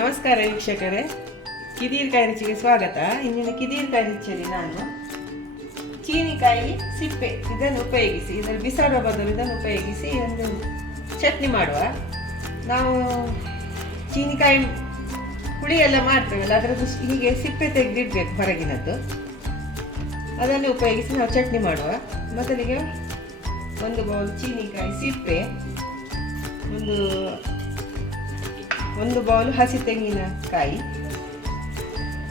ನಮಸ್ಕಾರ ವೀಕ್ಷಕರೇ, ಕಿದೀರ್ಕಾಯಿ ರುಚಿಗೆ ಸ್ವಾಗತ. ಇಂದಿನ ಕಿದೀರ್ಕಾಯಿ ರುಚಿಯಲ್ಲಿ ನಾನು ಚೀನಿಕಾಯಿ ಸಿಪ್ಪೆ ಇದನ್ನು ಉಪಯೋಗಿಸಿ, ಇದನ್ನು ಬಿಸಾಡುವ ಬದಲು ಇದನ್ನು ಉಪಯೋಗಿಸಿ ಒಂದು ಚಟ್ನಿ ಮಾಡುವ. ನಾವು ಚೀನಿಕಾಯಿ ಹುಳಿ ಎಲ್ಲ ಮಾಡ್ತೇವಲ್ಲ, ಅದರದ್ದು ಹೀಗೆ ಸಿಪ್ಪೆ ತೆಗೆದಿಡ್ಬೇಕು ಹೊರಗಿನದ್ದು. ಅದನ್ನು ಉಪಯೋಗಿಸಿ ನಾವು ಚಟ್ನಿ ಮಾಡುವ. ಮೊದಲಿಗೆ ಒಂದು ಬೌಲ್ ಚೀನಿಕಾಯಿ ಸಿಪ್ಪೆ, ಒಂದು ಬೌಲ್ ಹಸಿ ತೆಂಗಿನಕಾಯಿ,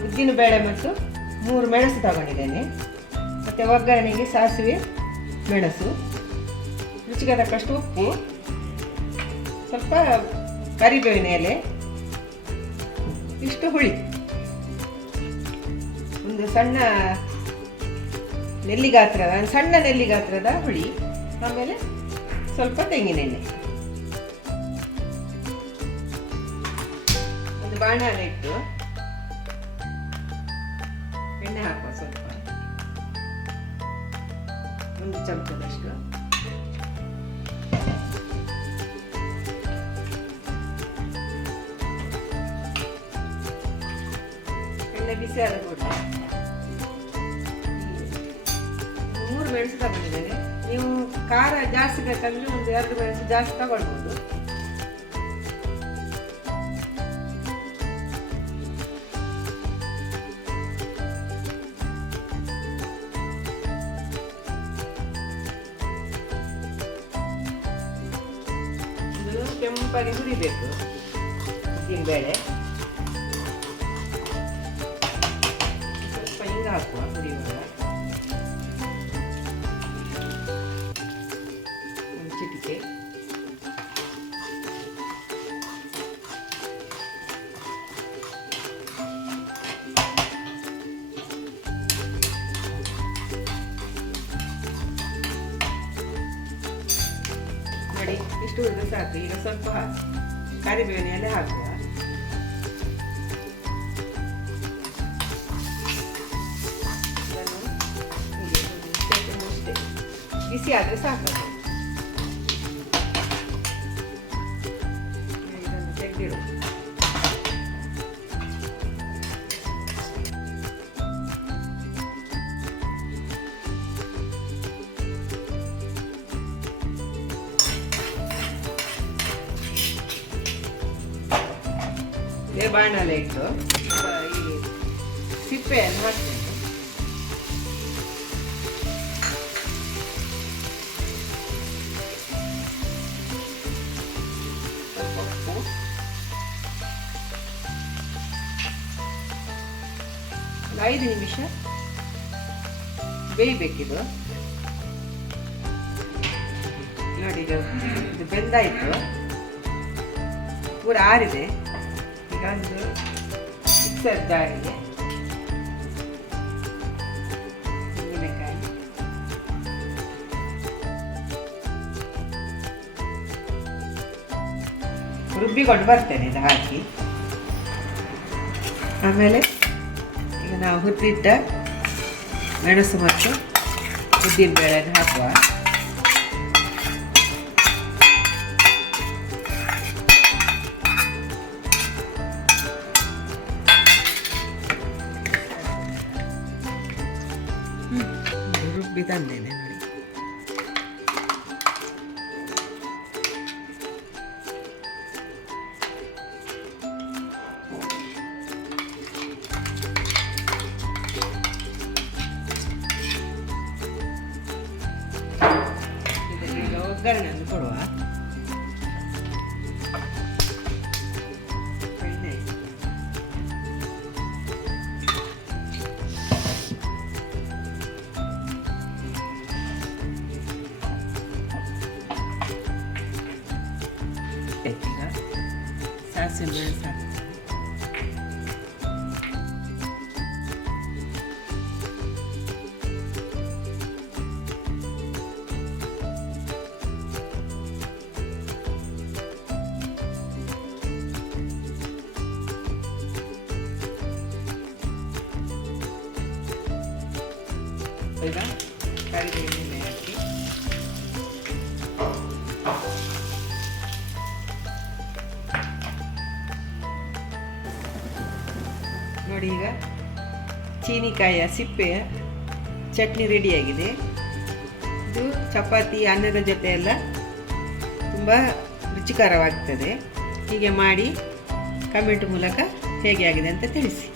ಉದ್ದಿನ ಬೇಳೆ ಮತ್ತು 3 ಮೆಣಸು ತಗೊಂಡಿದ್ದೇನೆ. ಮತ್ತು ಒಗ್ಗರಣೆಗೆ ಸಾಸಿವೆ, ಮೆಣಸು, ರುಚಿಗೆ ತಕ್ಕಷ್ಟು ಉಪ್ಪು, ಸ್ವಲ್ಪ ಕರಿಬೇವಿನ ಎಲೆ, ಇಷ್ಟು ಹುಳಿ, ಒಂದು ಸಣ್ಣ ನೆಲ್ಲಿಗಾತ್ರದ ಹುಳಿ, ಆಮೇಲೆ ಸ್ವಲ್ಪ ತೆಂಗಿನೆಣ್ಣೆ. ಒಂದು ಬಾಣಲೆ ಇಟ್ಟು ಎಣ್ಣೆ ಹಾಕುವ, ಸ್ವಲ್ಪ 1 ಚಮಚದಷ್ಟು. ಎಣ್ಣೆ ಬಿಸಿ ಆದ ಕೂಡಲೇ 3 ಮೆಣಸು ತಗೊಂಡಿದ್ದೇನೆ. ನೀವು ಖಾರ ಜಾಸ್ತಿ ಬೇಕಂದ್ರೆ ಒಂದು 2 ಮೆಣಸು ಜಾಸ್ತಿ ತಗೊಳ್ಬೋದು. ಇದು ಕೆಂಪಾಗಿ ಹುರಿಬೇಕು. ಉದ್ದಿನ ಬೇಳೆ ಸ್ವಲ್ಪ ಹಿಂಗ ಹಾಕುವ ಹುರಿಯುವಾಗ. ಚಿಟಿಕೆ ನೋಡಿ, ಇಷ್ಟು ಹುರಿದು ಸಾಕು. ಈಗ ಸ್ವಲ್ಪ ಕರಿಬೇವಿನ ಎಲೆ ಹಾಕುವ. ಬಿಸಿ ಆದರೆ ಸಾಕು. ಇದನ್ನು ತೆಗೆದಿಡು. ಬಾಣಲೆ ಇಟ್ಟು ಈ ಸಿಪ್ಪೆಯನ್ನು ಹಾಕ್ತೇನೆ. ಉಪ್ಪು, ಒಂದು 5 ನಿಮಿಷ ಬೇಯಬೇಕಿದು. ನೋಡಿ, ಇದು ಬೆಂದಾಯಿತು, ಪೂರ ಆರಿದೆ. ಈಗ ಒಂದು ಮಿಕ್ಸರ್ ಜಾರಿಗೆ ತೆಂಗಿನಕಾಯಿ, ರುಬ್ಬಿಕೊಂಡು ಬರ್ತೇನೆ ಇದು ಹಾಕಿ. ಆಮೇಲೆ ಈಗ ನಾವು ಹುರಿದಿಟ್ಟ ಮೆಣಸು ಮತ್ತು ಉದ್ದಿನ ಬೇಳೆಯನ್ನು ಹಾಕುವ. ರುಬ್ಬಿ ತಂದೇನೆ ನೋಡಿ. ಇದಕ್ಕೆ ಒಗ್ಗರಣೆಯನ್ನು ಕೊಡುವ. ಈಗ ಸಾಸಿವೆ ಮೆಣಸು ಹಾಕ್ತೀನಿ. ಈಗ ಕರಿಬೇವಿನ ಎಲೆ ಹಾಕಿ ನೋಡಿ ಈಗ ಚೀನಿಕಾಯಿಯ ಸಿಪ್ಪೆಯ ಚಟ್ನಿ ರೆಡಿಯಾಗಿದೆ. ಇದು ಚಪಾತಿ ಅನ್ನದ ಜೊತೆ ಎಲ್ಲ ತುಂಬ ರುಚಿಕರವಾಗ್ತದೆ. ಹೀಗೆ ಮಾಡಿ ಕಮೆಂಟ್ ಮೂಲಕ ಹೇಗೆ ಆಗಿದೆ ಅಂತ ತಿಳಿಸಿ.